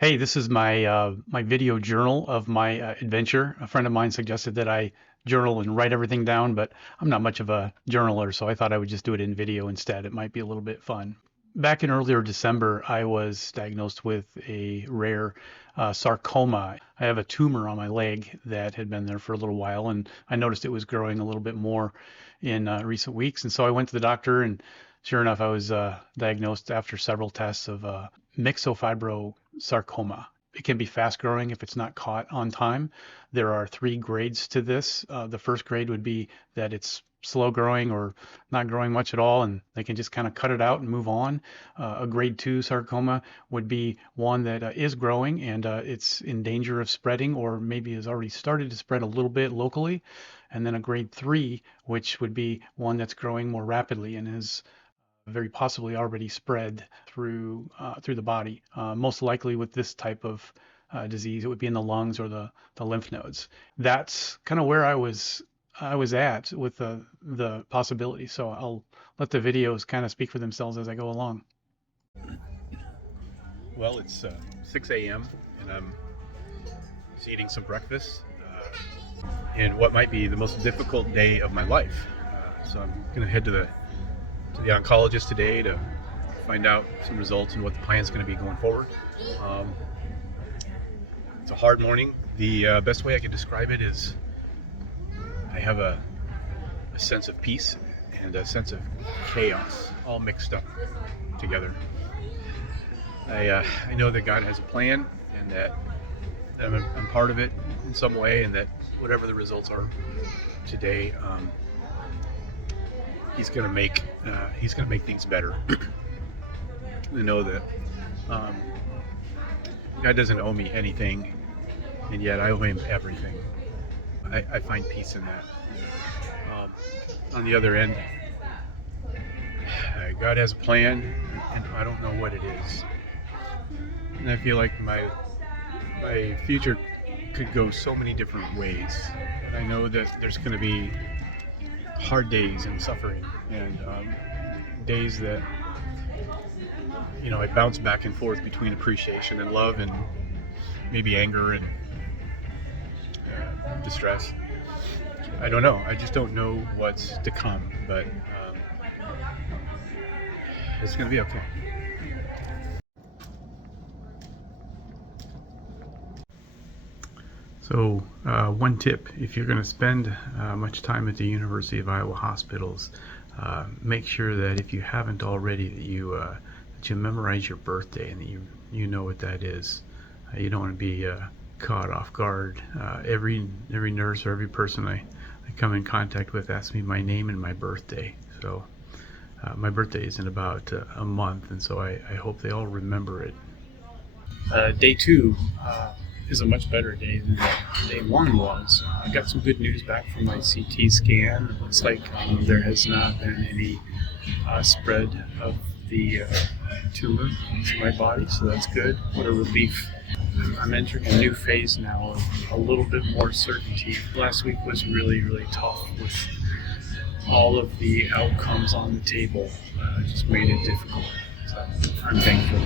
Hey, this is my video journal of my adventure. A friend of mine suggested that I journal and write everything down, but I'm not much of a journaler, so I thought I would just do it in video instead. It might be a little bit fun. Back in earlier December, I was diagnosed with a rare sarcoma. I have a tumor on my leg that had been there for a little while, and I noticed it was growing a little bit more in recent weeks. And so I went to the doctor, and sure enough, I was diagnosed after several tests of myxofibrosarcoma. It can be fast growing if it's not caught on time. There are three grades to this. The first grade would be that it's slow growing or not growing much at all, and they can just kind of cut it out and move on. A grade 2 sarcoma would be one that is growing and it's in danger of spreading or maybe has already started to spread a little bit locally. And then a grade 3, which would be one that's growing more rapidly and is very possibly already spread through the body. Most likely with this type of disease, it would be in the lungs or the lymph nodes. That's kind of where I was at with the possibility. So I'll let the videos kind of speak for themselves as I go along. Well, it's 6 a.m. and I'm just eating some breakfast in what might be the most difficult day of my life. So I'm going to head to the oncologist today to find out some results and what the plan is going to be going forward. It's a hard morning. The best way I can describe it is I have a sense of peace and a sense of chaos all mixed up together. I know that God has a plan and that I'm part of it in some way, and that whatever the results are today, He's gonna make things better. I know that God doesn't owe me anything, and yet I owe Him everything. I find peace in that. On the other end, God has a plan, and I don't know what it is. And I feel like my future could go so many different ways, and I know that there's going to be hard days and suffering, and days that I bounce back and forth between appreciation and love, and maybe anger and distress. I don't know. I just don't know what's to come, but it's going to be okay. So one tip, if you're going to spend much time at the University of Iowa hospitals, make sure that if you haven't already, that you memorize your birthday and that you know what that is. You don't want to be caught off guard. Every nurse or every person I come in contact with asks me my name and my birthday. So my birthday is in about a month, and so I hope they all remember it. Day 2 is a much better day than day 1 was. I got some good news back from my CT scan. It looks like there has not been any spread of the tumor to my body, so that's good. What a relief. I'm entering a new phase now of a little bit more certainty. Last week was really, really tough with all of the outcomes on the table. Just made it difficult. So I'm thankful.